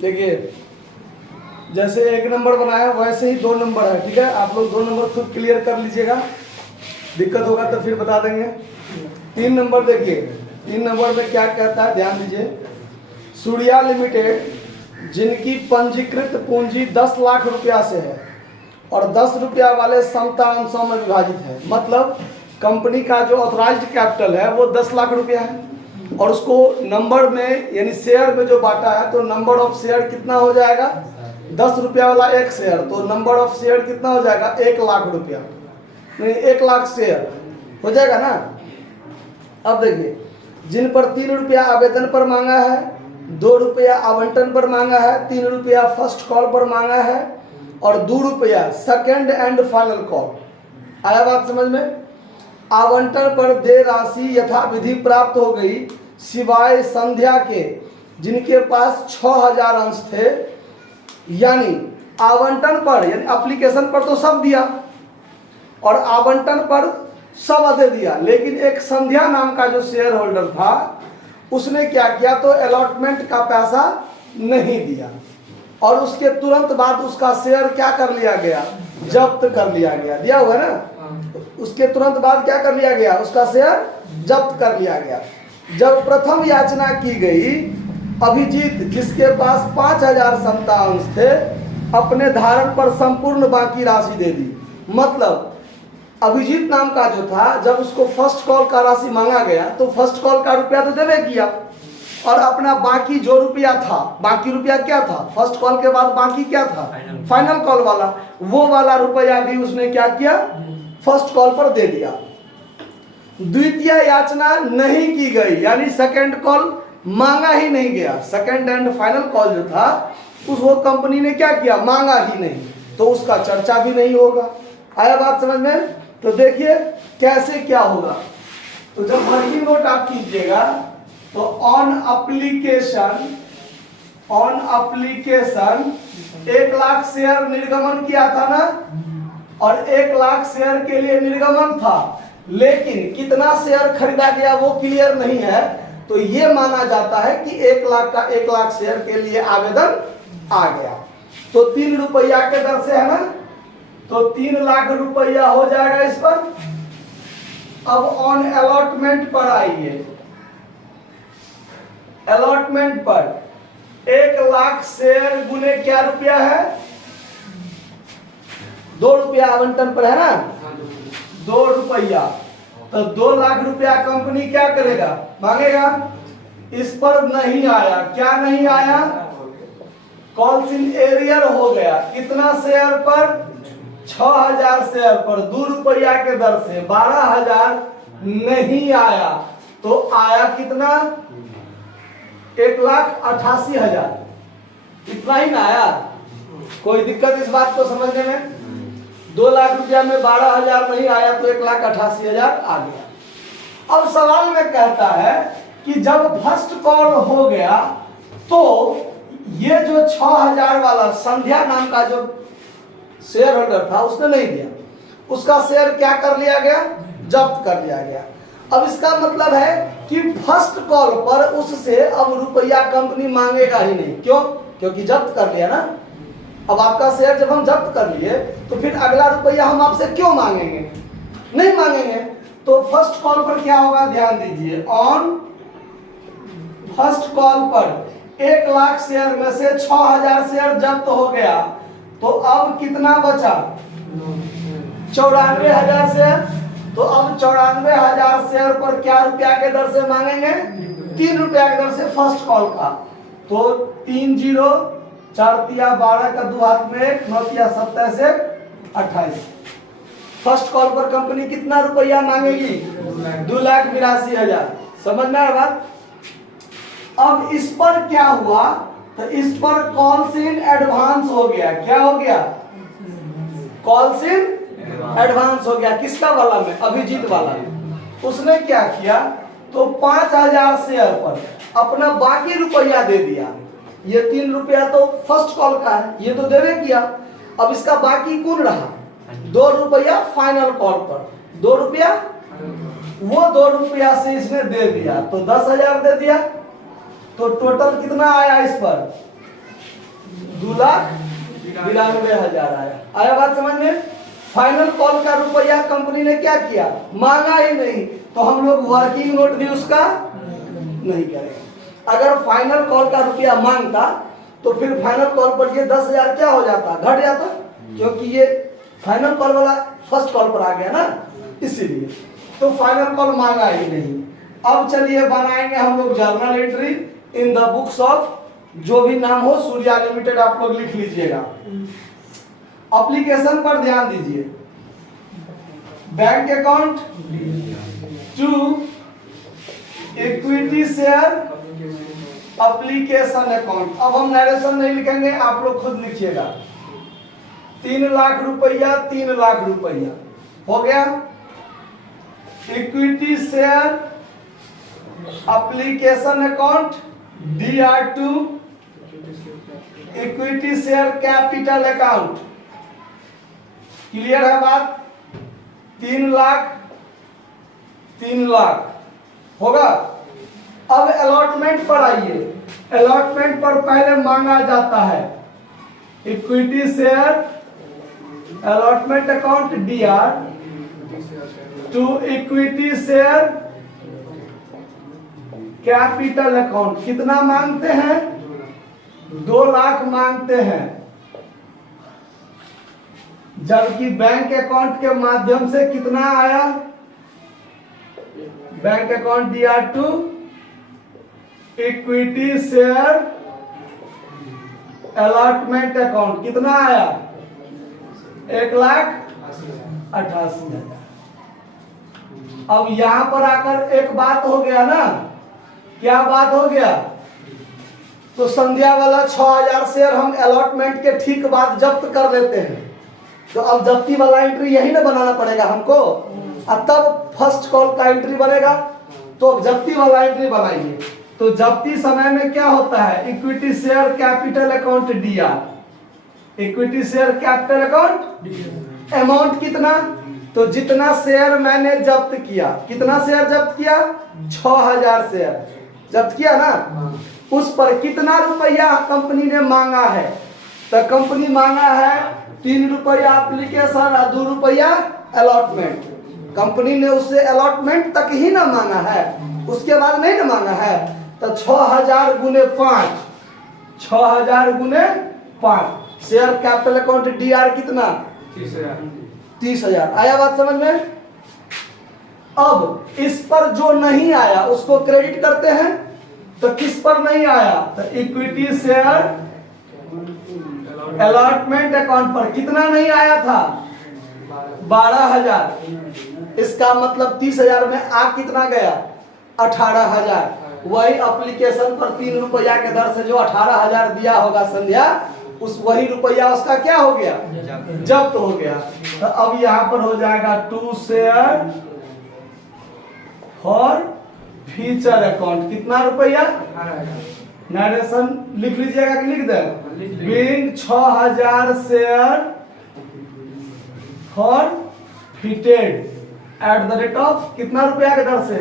देखिए जैसे 1 नंबर बनाया वैसे ही 2 नंबर है, ठीक है। आप लोग 2 नंबर खुद क्लियर कर लीजिएगा, दिक्कत होगा तो फिर बता देंगे। 3 नंबर देखिए, 3 नंबर में क्या कहता है ध्यान दीजिए। सूर्या लिमिटेड जिनकी पंजीकृत पूंजी 10 लाख रुपया से है और 10 रुपया वाले समता अंशों में विभाजित है, मतलब कंपनी का जो ऑथराइज्ड कैपिटल है वो 10 लाख रुपया है और उसको नंबर में यानी शेयर में जो बांटा है तो नंबर ऑफ शेयर कितना हो जाएगा, 10 रुपया वाला 1 शेयर, तो नंबर ऑफ शेयर कितना हो जाएगा 1 लाख रुपया, नहीं 1 लाख शेयर हो जाएगा ना। अब देखिए जिन पर 3 रुपया आवेदन पर मांगा है, 2 रुपया आवंटन पर मांगा है, 3 रुपया फर्स्ट कॉल पर मांगा है और 2 रुपया सेकेंड एंड फाइनल कॉल। आया बात समझ में। आवंटन पर दे राशि यथाविधि प्राप्त हो गई सिवाय संध्या के जिनके पास 6000 अंश थे, यानी आवंटन पर यानी एप्लीकेशन पर तो सब दिया और आवंटन पर सब दे दिया, लेकिन एक संध्या नाम का जो शेयर होल्डर था उसने क्या किया तो अलॉटमेंट का पैसा नहीं दिया और उसके तुरंत बाद उसका शेयर क्या कर लिया गया, जब्त कर लिया गया। दिया हुआ है ना, उसके तुरंत बाद क्या कर लिया गया, उसका शेयर जब्त कर लिया गया। जब प्रथम याचना की गई, अभिजीत जिसके पास 5000 समता अंश थे अपने धारण पर संपूर्ण बाकी राशि दे दी। मतलब अभिजीत नाम का जो था जब उसको फर्स्ट कॉल का राशि मांगा गया तो फर्स्ट कॉल का रुपया तो देवे किया और अपना बाकी जो रुपया था, बाकी रुपया क्या था, फर्स्ट कॉल के बाद बाकी क्या था, फाइनल कॉल वाला, वो वाला रुपया भी उसने क्या किया, फर्स्ट कॉल पर दे दिया। द्वितीय याचना नहीं की गई, यानी सेकंड कॉल मांगा ही नहीं गया, सेकंड एंड फाइनल कॉल जो था उस वो कंपनी ने क्या किया, मांगा ही नहीं, तो उसका चर्चा भी नहीं होगा। आया बात समझ में। तो देखिए कैसे क्या होगा। तो जब वर्किंग नोट आप कीजिएगा तो ऑन एप्लीकेशन 1 लाख शेयर निर्गमन किया था ना, और 1 लाख शेयर के लिए निर्गमन था, लेकिन कितना शेयर खरीदा गया वो क्लियर नहीं है, तो ये माना जाता है कि 1 लाख का 1 लाख शेयर के लिए आवेदन आ गया। तो 3 रुपया के दर से है ना, तो 3 लाख रुपया हो जाएगा इस पर। अब ऑन अलॉटमेंट पर आइए, अलॉटमेंट पर 1 लाख शेयर गुने क्या रुपया है, 2 रुपया आवंटन पर है ना, 2 रुपया, तो 2 लाख रुपया कंपनी क्या करेगा, मांगेगा। इस पर नहीं आया, क्या नहीं आया, कॉल्स इन एरियर हो गया। कितना शेयर पर, 6000 शेयर पर 2 रुपया के दर से 12000 नहीं आया, तो आया कितना, 1,88,000, इतना ही ना आया। कोई दिक्कत इस बात को समझने में। 2 लाख रुपया में 12000 नहीं आया तो 1,88,000 आ गया। अब सवाल में कहता है कि जब फर्स्ट कॉल हो गया तो ये जो 6000 वाला संध्या नाम का जो शेयर होल्डर था उसने नहीं दिया, उसका शेयर क्या कर लिया गया, जब्त कर लिया गया। अब इसका मतलब है कि फर्स्ट कॉल पर उससे अब रुपया कंपनी मांगेगा ही नहीं। क्यों, क्योंकि जब्त कर लिया ना। अब आपका शेयर जब हम जब्त कर लिए तो फिर अगला रुपया हम आपसे क्यों मांगेंगे, नहीं मांगेंगे। तो फर्स्ट कॉल पर क्या होगा, ध्यान दीजिए, ऑन फर्स्ट कॉल पर 1 लाख शेयर में से 6000 शेयर जब्त हो गया, तो अब कितना बचा, 94,000 शेयर। तो अब 94,000 शेयर पर क्या रुपया के दर से मांगेंगे, 3 रुपया के दर से फर्स्ट कॉल का। तो 3 0 4 तिया 12 का 2 हाथ में 1, 9 तिया 27 से 28। फर्स्ट कॉल पर कंपनी कितना रुपया मांगेगी, 2,82,000। समझ में आ बात। अब इस पर क्या हुआ, तो इस पर कॉल्स इन एडवांस हो गया। क्या हो गया, कॉल्स इन एडवांस हो गया। किसका वाला में, अभिजीत वाला में। उसने क्या किया, तो 5000 शेयर पर अपना बाकी रुपया दे दिया। ये 3 रुपया तो फर्स्ट कॉल का है, ये तो देवे किया। अब इसका बाकी कौन रहा, 2 रुपया फाइनल कॉल पर, 2 रुपया, वो 2 रुपया से इसने दे दिया, तो 10,000 दे दिया। तो टोटल कितना आया इस पर, 2,92,000 आया। आया बात समझ में? फाइनल कॉल का रुपया कंपनी ने क्या किया? मांगा ही नहीं, तो हम लोग वर्किंग नोट भी उसका नहीं करेंगे। अगर फाइनल कॉल का रुपया मांगता तो फिर फाइनल कॉल पर ये 10,000 क्या हो जाता? घट जाता, क्योंकि ये फाइनल कॉल वाला फर्स्ट कॉल पर आ गया ना, इसीलिए। तो फाइनल कॉल मांगा ही नहीं। अब चलिए बनाएंगे हम लोग journal entry in the books of, जो भी नाम हो सूर्या लिमिटेड आप लोग लिख लीजिएगा। एप्लीकेशन पर ध्यान दीजिए। Bank account to equity share application account. अब हम नरेशन नहीं लिखेंगे, आप लोग खुद लिखिएगा। 3 लाख रुपया, 3 लाख रुपया हो गया। Equity share application account DR2 equity share capital account. Clear है बात? 3 लाख 3 लाख होगा। अब अलॉटमेंट पर आइए। अलॉटमेंट पर पहले मांगा जाता है equity share allotment account DR to equity share capital account. कितना मांगते हैं? 2 लाख मांगते हैं, जबकि बैंक अकाउंट के माध्यम से कितना आया? Bank account DR2 equity share allotment account कितना आया? 1,88,000। अब यहां पर आकर एक बात हो गया ना, क्या बात हो गया? तो संध्या वाला 6,000 शेयर हम अलॉटमेंट के ठीक बाद जब्त कर लेते हैं, तो अब जब्ती वाला एंट्री यही ना बनाना पड़ेगा हमको, और तब फर्स्ट कॉल का एंट्री बनेगा। तो जब्ती वाला एंट्री बनाइए। तो जब्ती समय में क्या होता है? Equity share capital account DR, equity share capital account. Amount कितना? तो जितना शेयर मैंने जब्त किया, कितना शेयर जब्त किया? 6,000 शेयर जब्त किया ना, उस पर कितना रुपया कंपनी ने मांगा है? तो कंपनी मांगा है 3 रुपया एप्लीकेशन और 2 रुपया अलॉटमेंट। कंपनी ने उससे अलॉटमेंट तक ही ना मांगा है, उसके बाद नहीं ना मांगा है। तो 6,000 गुने 5, 6,000 गुने 5 शेयर कैपिटल अकाउंट DR कितना? 30,000। आया बात समझ में? अब इस पर जो नहीं आया उसको क्रेडिट करते हैं। तो किस पर नहीं आया? तो इक्विटी शेयर अलॉटमेंट अकाउंट पर कितना नहीं आया था? 12,000। इसका मतलब 30,000 में आ कितना गया? 18,000। वही एप्लीकेशन पर 3 रुपया के दर से जो 18,000 दिया होगा संध्या, उस वही रुपया उसका क्या हो गया? जब्त हो गया। तो अब यहां पर हो जाएगा 2 शेयर फॉर फ्यूचर अकाउंट। कितना रुपया? नरेशन लिख लीजिएगा कि लिख दे? Being 6,000 share for fitted at the rate of कितना रुपया के दर से?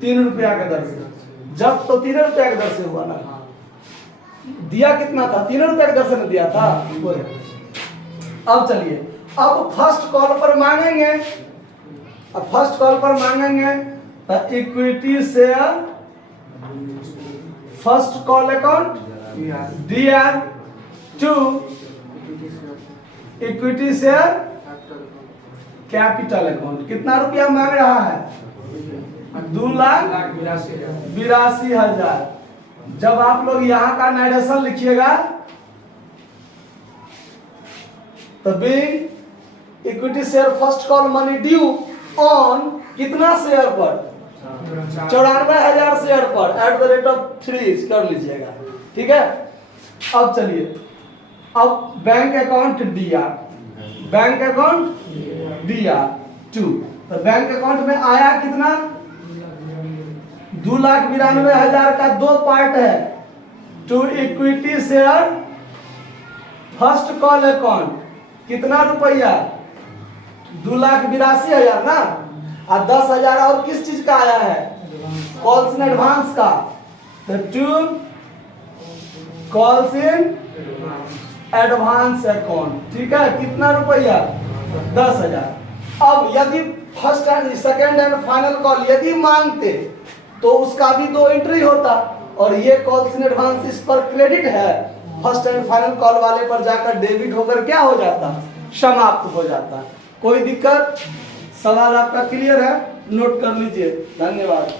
3 रुपया के दर से। जब तो 3 रुपया के दर से हुआ ना, दिया कितना था? 3 रुपया के दर से न दिया था। अब चलिए, अब फर्स्ट कॉल पर मांगेंगे। अब फर्स्ट कॉल पर मांगेंगे तो equity share first call account DR to equity share capital account. कितना रुपया मांग रहा है? 2,82,000। जब आप लोग यहां का नरेशन लिखिएगा तो being equity share first call money due on कितना शेयर पर? 94,000 शेयर पर एट द रेट ऑफ 3 कर लीजिएगा। ठीक है। अब चलिए, अब bank account DR, bank account DR2। तो बैंक अकाउंट में आया कितना? 2,92,000 का 2 पार्ट है। To equity share first call account कितना रुपया? 2,82,000 ना, और 10,000 और किस चीज का आया है? कॉल्स इन एडवांस का। तो to calls in advance account, ठीक है, कितना रुपया, 10,000। अब यदि first and second and final call यदि मांगते तो उसका भी 2 एंट्री होता, और ये कॉल्स इन एडवांस इस पर क्रेडिट है, फर्स्ट एंड फाइनल कॉल वाले पर जाकर डेबिट होकर क्या हो जाता, समाप्त हो जाता। कोई दिक्कत? सवाल आपका क्लियर है? नोट कर लीजिए। धन्यवाद।